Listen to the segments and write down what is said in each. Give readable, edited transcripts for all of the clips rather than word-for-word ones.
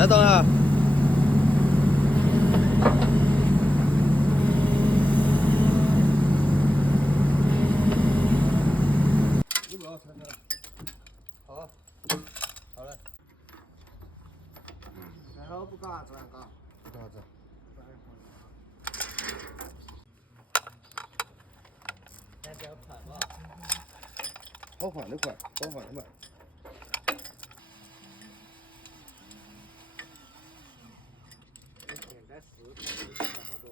再等下。你不要踩踩。好，好嘞。然后不搞啥子，搞。不搞啥子。还比较快吧？好换的快，好换的慢。应该是差不多。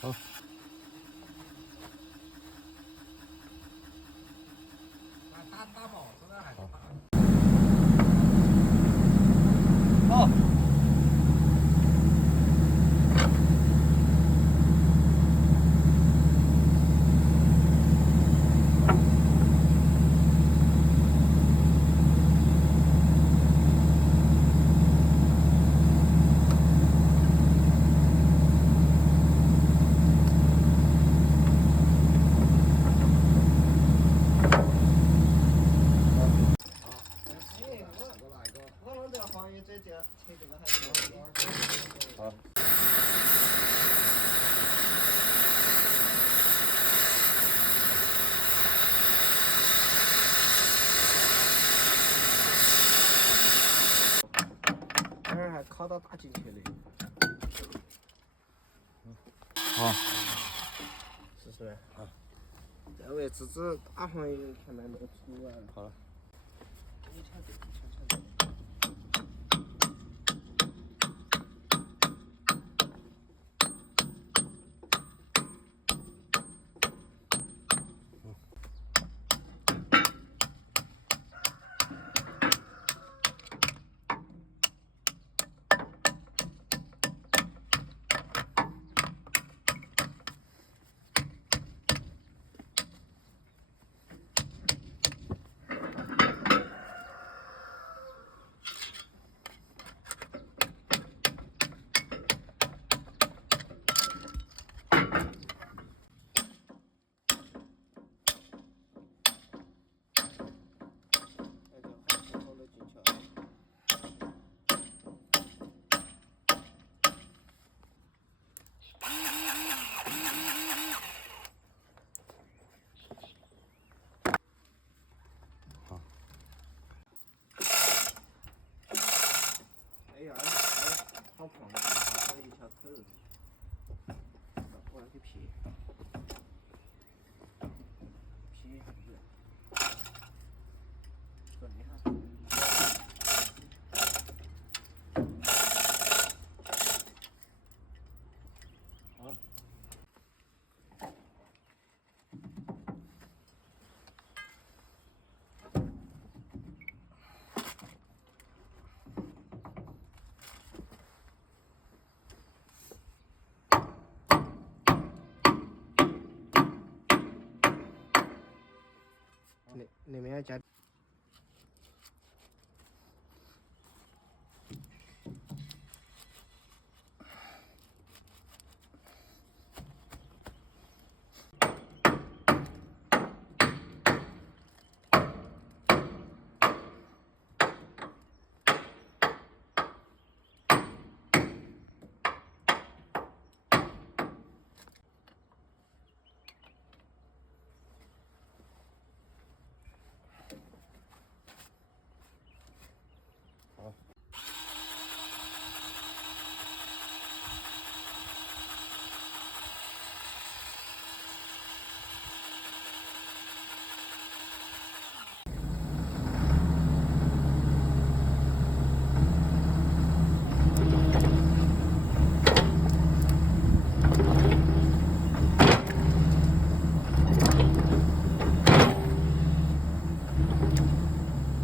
好。打帽子呢还是打？好。好。这儿还靠到打进去的。好。试试呗。好。这位置只打黄油，看来没出来。好了。你瞧这，瞧这。好胖，打了一条口，我要去撇，撇下去，转一下。好。那边要加。